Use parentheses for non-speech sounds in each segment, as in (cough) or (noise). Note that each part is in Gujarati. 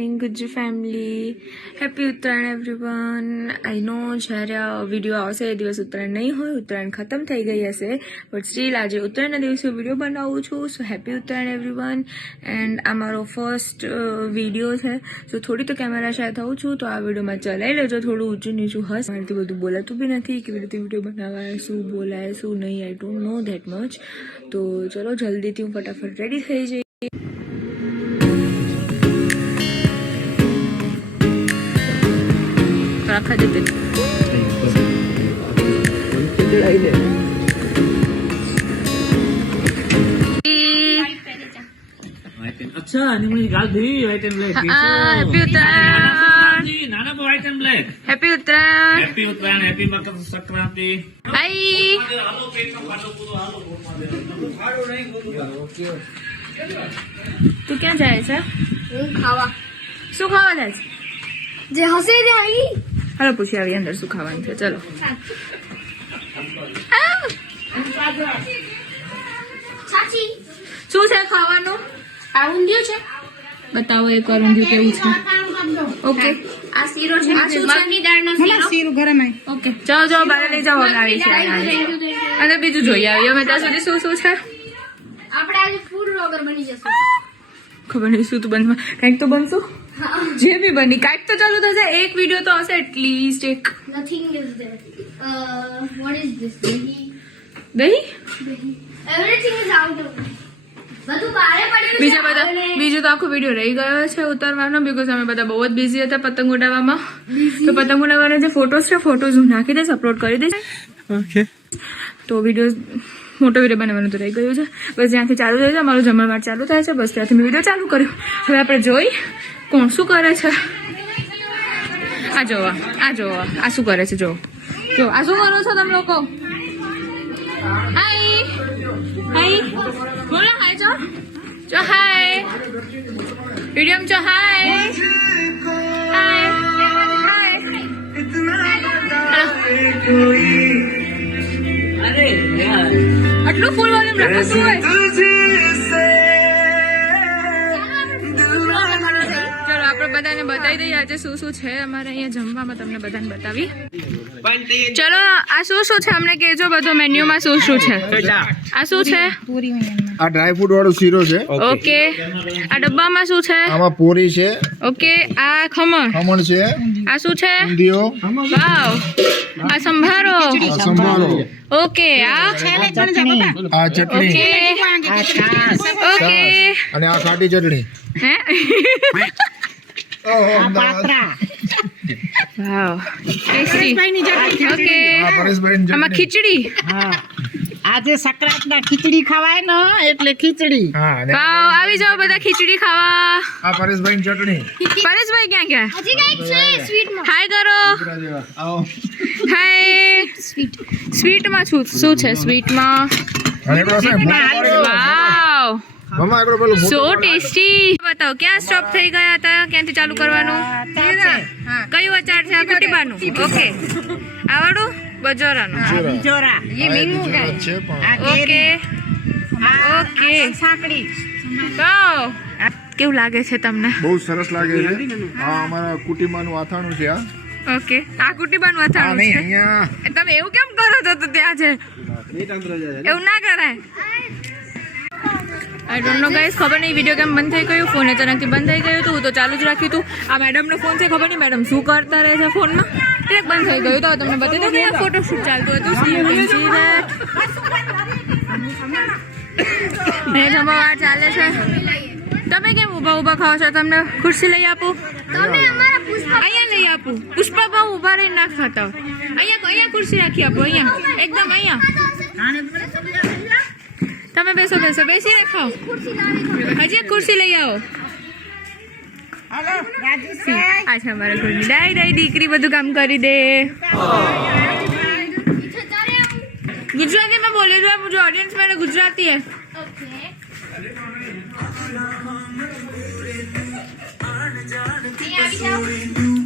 Morning Gujju family happy Uttarayan everyone I know જ્યારે આ વીડિયો આવશે, એ દિવસ ઉત્તરાયણ નહીં હોય, ઉત્તરાયણ ખતમ થઈ ગઈ હશે. બટ સ્ટીલ આજે ઉત્તરાયણના દિવસે વીડિયો બનાવું છું. So happy Uttarayan everyone and આ મારો ફર્સ્ટ વીડિયો છે. સો થોડી તો કેમેરા શાય થઉં છું, તો આ વિડીયોમાં ચલાવી લેજો. થોડું ઊંચું નીચું હસ મારાથી બધું બોલાતું બી નથી, કેવી રીતે વીડિયો બનાવાય, શું બોલાય, શું નહીં I don't know that much તો ચલો, જલ્દીથી હું ફટાફટ રેડી થઈ જઈ. રાખા દેતે अच्छा आणि म्हणजे गाल धी white and black happy Uttarayan નાના પર white and black happy Uttarayan happy Uttarayan happy Makar Sankranti hi તું ક્યાં જાય છે હું ખાવા શું ખાવા જાય છે જે હસે તે આવી હાલો પૂછી આવી અંદર શું ખાવાનું છે ચલો શું છે ખાવાનું આ ઊંધિયું છે બતાવો એક વાર ઊંધિયું કેવું છે ઓકે આ શીરો છે આ શું છે ની દાળનો શીરો ઓકે જાઓ જાઓ બહાર લઈ જાઓ આવી છે અને બીજું જોઈ આવ્યો અમે ત્યાં સુધી શું શું છે આપણે આજે ફૂડ વ્લોગર બની જશું ખબર નહીં શું તો બનવા કંઈક તો બનશું જે બી બની. કાંઈક તો ચાલુ થશે એક વીડિયો તો હશે એટલીસ્ટ એક. Nothing is there what is this દહીં દહીં એવરીથિંગ ઇઝ આઉટ બીજા બધા બીજો તો આખો વીડિયો રહી ગયો છે ઉતારવાનો બીકોઝ અમે બધા બહુ જ બિઝી હતા પતંગ ઉડાવવામાં. તો પતંગ ઉડાવવાના જે ફોટોસ છે ફોટોઝ હું નાખી દઈશ અપલોડ કરી દઈશ. ઓકે તો વીડિયો મોટો વીડિયો બનાવવાનું તો રહી ગયો છે. બસ જ્યાંથી ચાલુ થયું છે અમારું જમણવાર ચાલુ થાય છે બસ ત્યાંથી મેં વીડિયો ચાલુ કર્યો. હવે આપણે જોઈ કોણ? શું કરે છે? આ જોવા આ જોવા આ શું કરે છે? જો. જો આ શું કરો છો તમે લોકો? હાય હાય બોલો હાય જો. જો હાય વીડિયો જો હાય હાય હાય આટલું ફૂલ વોલ્યુમ રાખો શું હોય? બતાવી દઈએ. આજે શું શું છે અમારે અહીંયા જમવામાં તમને બધાને બતાવી. ચલો આ શું શું છે? અમને કહેજો બધો મેન્યુમાં શું શું છે. આ શું છે? આ ડ્રાય ફ્રૂટ વાળો શીરો છે. ઓકે. આ ડબ્બામાં શું છે? આમાં પૂરી છે. ઓકે. આ ખમણ. ખમણ છે. આ શું છે? ઊંધિયો વાવ. આ સંભારો. સંભારો. ઓકે. આ આ ચટણી. ઓકે. ઓકે. અને આ ખાટી ચટણી. હે? આમાં ખીચડી. આજે સંક્રાંત ના ખીચડી ખવાય ને એટલે ખીચડી. હા વાવ આવી જાઓ બધા ખીચડી ખાવા. આ પરેશભાઈની ચટણી. પરેશભાઈ ક્યાં ગયા હજી કંઈક છે સ્વીટમાં. હાય કરો. હાય. સ્વીટ. સ્વીટ સ્વીટમાં શું શું છે ભૂકો પાડી વાવ. મમ્મા એકડો પેલું સો ટેસ્ટી બતાવો ક્યાં સ્ટોપ થઈ ગયા હતા? ક્યાંથી ચાલુ કરવાનું? કયું અચાર છે? આ કુટીબાનું. ઓકે. આવડું? બજોરાનું. બજોરા. યે એ છે ઓકે. ઓકે. સાંકડી વાવ કેવું લાગે છે તમને? બહુ સરસ લાગે છે. આ અમારા કુટીબાનું આથાણું છે આ ઓકે. આ કુટીબાનું અથાણું છે? તમે એવું કેમ કરો છો તો ત્યાં છે. એવું ના કરાય? આઈ ડોન્ટ નો ગાઈસ ખબર નહીં વીડિયો કેમ બંધ થઈ ગયું ફોન અચાનકથી બંધ થઈ ગયું હતું તો ચાલુ જ રાખ્યું હતું. આ મેડમનો ફોન છે ખબર નહીં મેડમ શું કરતા રહે છે ફોનમાં એક બંધ થઈ ગયું તો તમને બતાવી દઉં. કે ફોટોશૂટ ચાલતું હતું. અહીંયા જમવા ચાલે છે. તમે કેમ ઊભા ઊભા ખાઓ છો? તમને ખુરશી લઈ આપું? અહીંયા લઈ આપું. પુષ્પા બહુ ઊભા રહી ના ખાતા અહીંયા અહીંયા ખુરશી રાખી આપો અહીંયા. એકદમ અહીંયા. તમે બેસો બેસો બેસીને ખાઓ હજી ખુરશી લઈ આવો અચ્છા મારા ઘરની ડાય ડાય દીકરી બધું કામ કરી દે ગુજરાતીમાં બોલે જો મુજે ઓડિયન્સ મેરે ગુજરાતી હે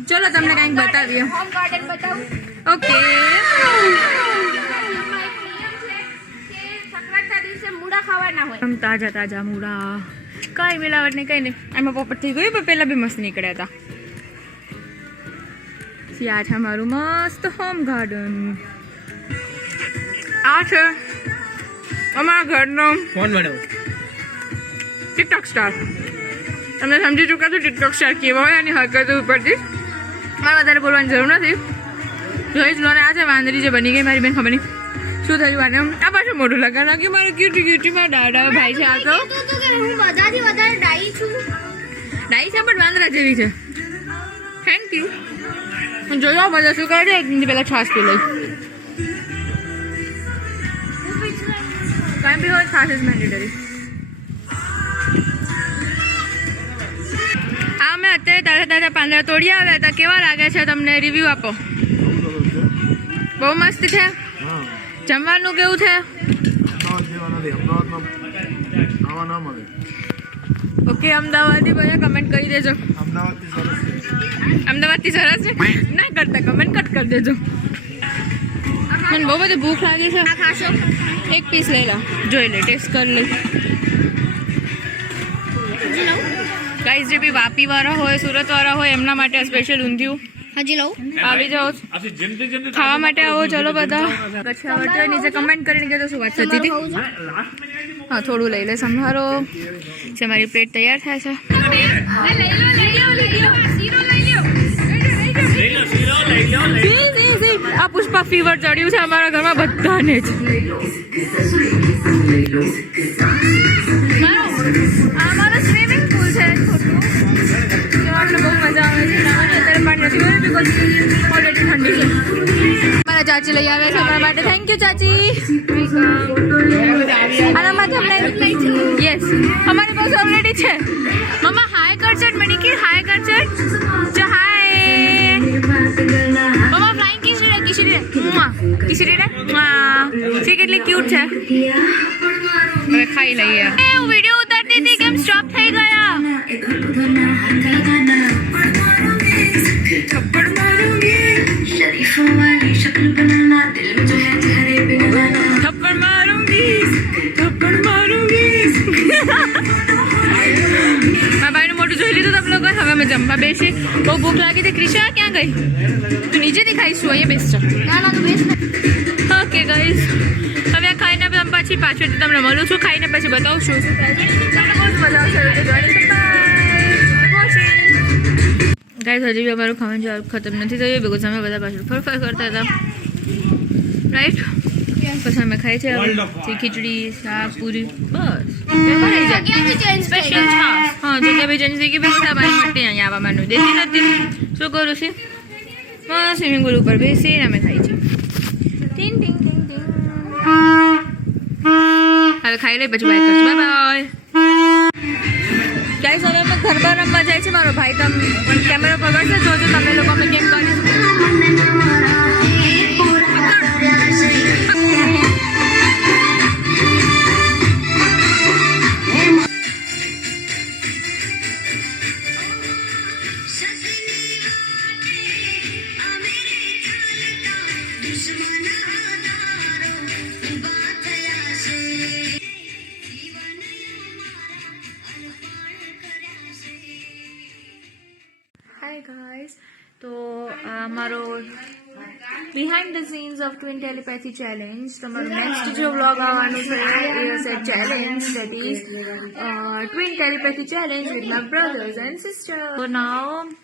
ચલો તમને કંઈક બતાવીએ ઓકે હોય તાજા તાજા મૂળા. કાંઈ મિલાવટ નહીં કંઈ નહીં. એમાં પોપટ થઈ ગયું પણ પહેલાં બી મસ્ત નીકળ્યા હતા. આ છે અમારું મસ્ત હોમ ગાર્ડન આ છે અમારા ઘરનો ફોન ટિકટોક સ્ટાર તમે સમજી ચૂક્યા છો? ટિકટોક સ્ટાર કેવા હોય અને હરકતો ઉપરથી. મારે વધારે બોલવાની જરૂર નથી. જોઈ જ લો આ છે વાંદરી જે બની ગઈ મારી બેન ખબર નહીં. શું થયું આને? આ પાછું મોઢું લગા લાગ્યું મારે ક્યુટી ક્યુટીમાં દાડા ભાઈ છે આ તો. હું બધાથી વધારે ડાઈ છું. ડાઈ છે પણ વાંદરા જેવી છે. થેન્ક યુ હું જોયો બધા શું કરે છે? પહેલાં છાશ પી લઈ. કાંઈ બી હોય છાશ ઇઝ મેન્ડેટરી આ મેં અત્યારે તાજા તાજા પાંદડા તોડી આવ્યા હતા. કેવા લાગે છે તમને? રિવ્યૂ આપો. બહુ મસ્ત છે. જમવાનું કેવું છે? ઓકે અમદાવાદી બધા કમેન્ટ કરી દેજો. અમદાવાદથી સરસ છે. ના કરતા કમેન્ટ કટ કરી દેજો. મને બહુ બધી ભૂખ લાગી છે. ખાશો. એક પીસ લઈ લો. જોઈ લે ટેસ્ટ કરી લઈ ગાઈઝ જે બી વાપી વાળા હોય સુરત વાળા હોય એમના માટે સ્પેશિયલ ઊંધિયું. હજી લઉં. આવી. જાઓ ખાવા માટે આવો ચલો બધા. પછી નીચે કમેન્ટ કરીને કહેતો શું વાત થતી હતી. હા થોડું લઈ લે સંભારો. છે મારી પ્લેટ તૈયાર થાય છે. લઈ લો શીરો લઈ લો લઈ સી, સી, સી. આ પુષ્પા ફીવર ચડ્યું છે અમારા ઘરમાં બધાને જ. મારો નાવાની અત્યારે પાણી નથી હોય બિકોઝ ઓલરેડી ઠંડી છે મારા ચાચી લઈ આવ્યા છે અમારા માટે થેન્ક યુ ચાચી આનામાંથી અમને યસ અમારી પાસે ઓલરેડી છે મમ્મા હાય કરચટ મને કે હાય કરચટ જો હાય મમ્મા ફ્લાઇંગ કિસરી રે કિસરી રે મુઆ કિસરી રે મુઆ સી કેટલી ક્યુટ છે હવે ખાઈ લઈએ એ હું વિડિયો ઉતારતી હતી કેમ સ્ટોપ થઈ ગયા। (laughs) थप्पड़ મોટું જોઈ લીધું તમે લોકો હવે અમે જમવા બેસી બહુ ભૂખ લાગી હતી ક્રિશા ક્યાં ગઈ તું નીચે દેખાઈશું અહીંયા બેસજો ના ઓકે ગાઈસ હવે ખાઈને પછી પાછળથી તમને મળું છું ખાઈને પછી બતાવું છું બહુ મજા આવશે ગાઈઝ હજી બી અમારું ખાવાનું જવાબ ખતમ નથી થયું. બિકોઝ અમે બધા પાછળ ફરફર કરતા હતા. રાઈટ પછી અમે ખાઈ છે ખીચડી શાક પૂરી. બસ. સ્પેશિયલ હા. જગ્યા બી ચેન્જ થઈ ગઈ. બી મોટા માટે અહીંયા આવવા માંડું દેખી નથી શું કરું છું? હા સ્વિમિંગ પુલ ઉપર બેસીને અમે ખાઈ છીએ. ટીન ટીન હવે ખાઈ લઈ પછી બાય કરશું. બાય બાય ગાઈસ હવે અમે ગરબા રમવા જાય છે. મારો ભાઈ તમે કેમેરો પકડશે. જોજો તમે લોકો અમે કેમ કરીશું. તો મારો behind the scenes of twin telepathy challenge તમારું નેક્સ્ટ જે વ્લોગ આવવાનું છે challenge that is twin telepathy challenge with my brothers and sister તો now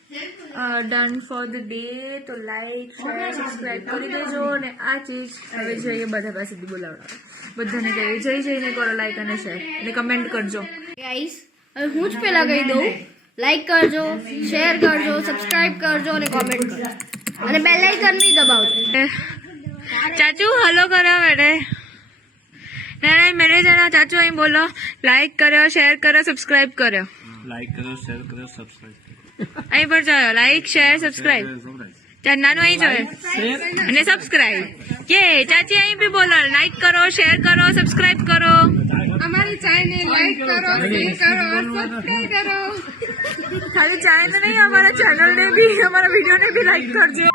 done for the day તો લાઈક શેર સબસ્ક્રાઈબ કરી દેજો અને આ ચીજ હવે જઈએ બધા પાસેથી બોલાવડાવો બધાને કહેવી જઈ જઈને કરો લાઈક અને શેર અને કમેન્ટ કરજો. ગાઈસ હવે હું જ પહેલાં કહી દઉં. લાઈક કરજો શેર કરજો સબસ્ક્રાઇબ કરજો અને કોમેન્ટ કરજો. અને બેલ આઇકન બી દબાવજો. ચાચુ હલો કરો બેટે ના ના મેરે જણા ચાચુ અહીં બોલો. લાઈક કર્યો શેર કર્યો સબસ્ક્રાઈબ કર્યો. લાઈક કર્યો શેર કર્યો સબસ્ક્રાઇબ અહીં પર જોયો. લાઈક શેર સબસ્ક્રાઇબ ચંદાનું અહીં જોયો. અને સબસ્ક્રાઇબ કે ચાચી અહીં બી બોલો. લાઈક કરો શેર કરો સબસ્ક્રાઈબ કરો. ચેનલ લાઈક કરો શેર કરો સબસ્ક્રાઇબ કરો. ખાલી ચાઈને નહીં અમારા ચેનલ ને બી અમારા વીડિયો ને બી લાઈક કરજો.